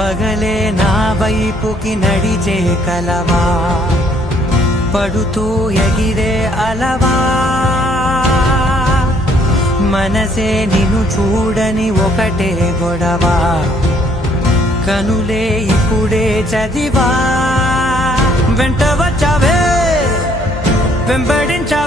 పగలే నా వైపుకి నడిచే కలవా, పడుతూ ఎగిరే అలవా, మనసే నిన్ను చూడని ఒకటే గొడవ, కనులే ఇప్పుడే చదివా. వెంట వచ్చావే వెంబడించా